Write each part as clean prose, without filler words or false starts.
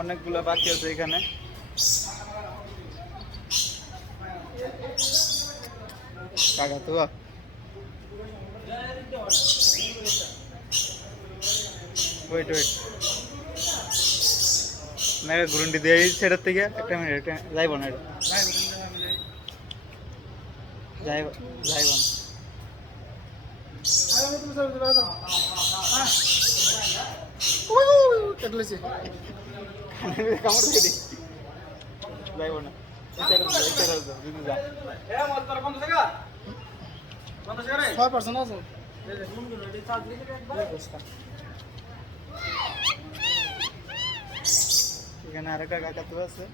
অনেকগুলো বাকি আছে এখানে। কাকাতুয়া ওয়েট ওয়েট মেঘা ঘুরুন্ডি দিয়ে সেটার থেকে একটা মিনিট যাইব না এটা যাইব যাইব না কামড় দিয়ে যাইব না এখানে আরেকটা কাকাতুয়া আছে।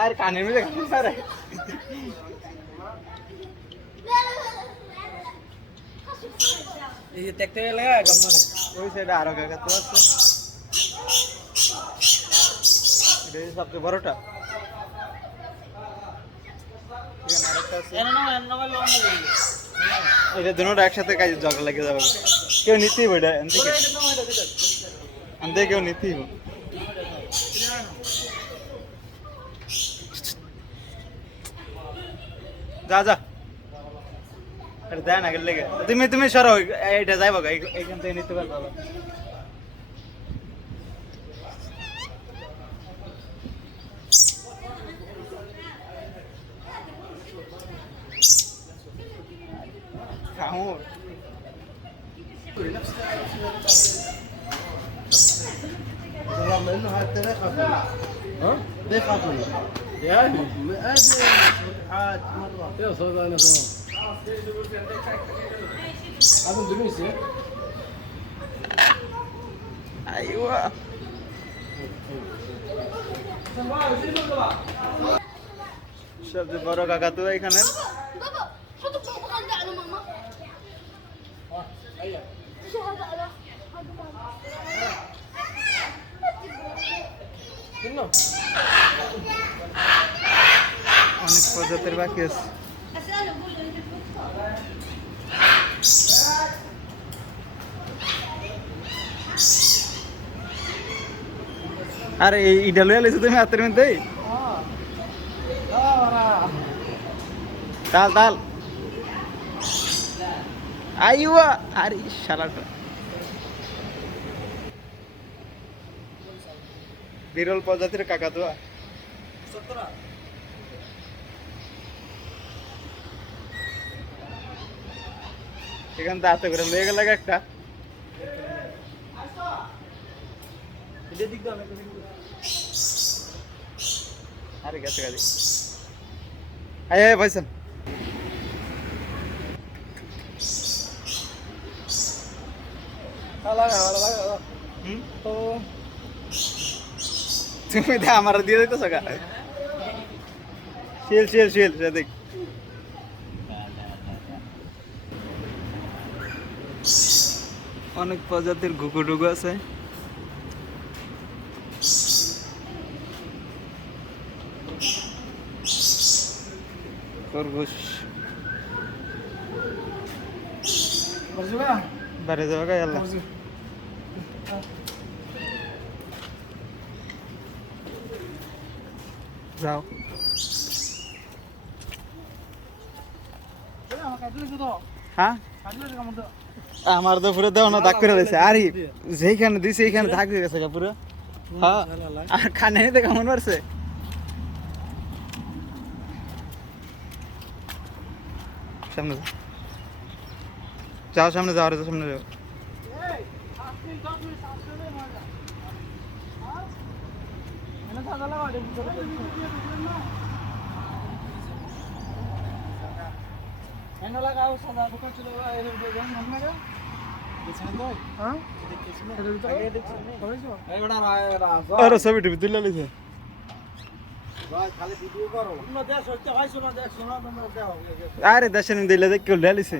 আর কানের মধ্যে এই দেখতে লাগা গম করে ওই সাইডে আরো কাকাতুয়া আছে। এটা সবচেয়ে বড়টা। এখানে আরেকটা আছে। এটা দুটোটা একসাথে কাজে ঝগড়া লেগে যাবে। কেউ নিতেই বইটা আনতে কেউ নিতেই যা যা আরে দেয় না গেলে তুমি তুমি সরো এইটা যাইব এইখান থেকে নিতে পারবো। কামড় منه حتى لا يخافون ها لا يخافون يعني ما ادري حاد مره يا صدق انا فاهم هذا اندونيسيا ايوه সবচেয়ে বড় কাকাতুয়া এখানে। অনেক প্রজাতির বাকি আছে। আরে এইটা লইয়া লাইছো তুমি হাতের মধ্যে তাল তাল আইওয়া আরে শালাটা বিরল প্রজাতির কাকাতুয়া। এখান থেকে হাতে করে লয়ে গেল একটা আরে গেছে গাড়ি আয় ভাইসান তুমি আমার দিয়ে দিতেছ গা শিল শিল শিল দেখ অনেক প্রজাতির ঘুঘু টুকু আছে। খরগোশ বাড়ি যাবে গা আল্লাহ যাও হ্যাঁ আমার তো পুরো দেওয়া দাগ করে দিয়েছে আর যেইখানে দিছে এইখানে দাগ হয়ে গেছে পুরো। হ্যাঁ আর খানে নিতে কেমন পারছে সামনে যাও সামনে যাও সামনে যাও আরে ছবি টবি তুলে লিছে আরে দেশের দিলে দেখ কেউ ঢালিছে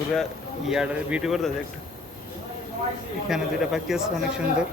পুরো ইয়াটা ভিডিও করতেছে একটু। এখানে দুইটা পাখি আছে অনেক সুন্দর।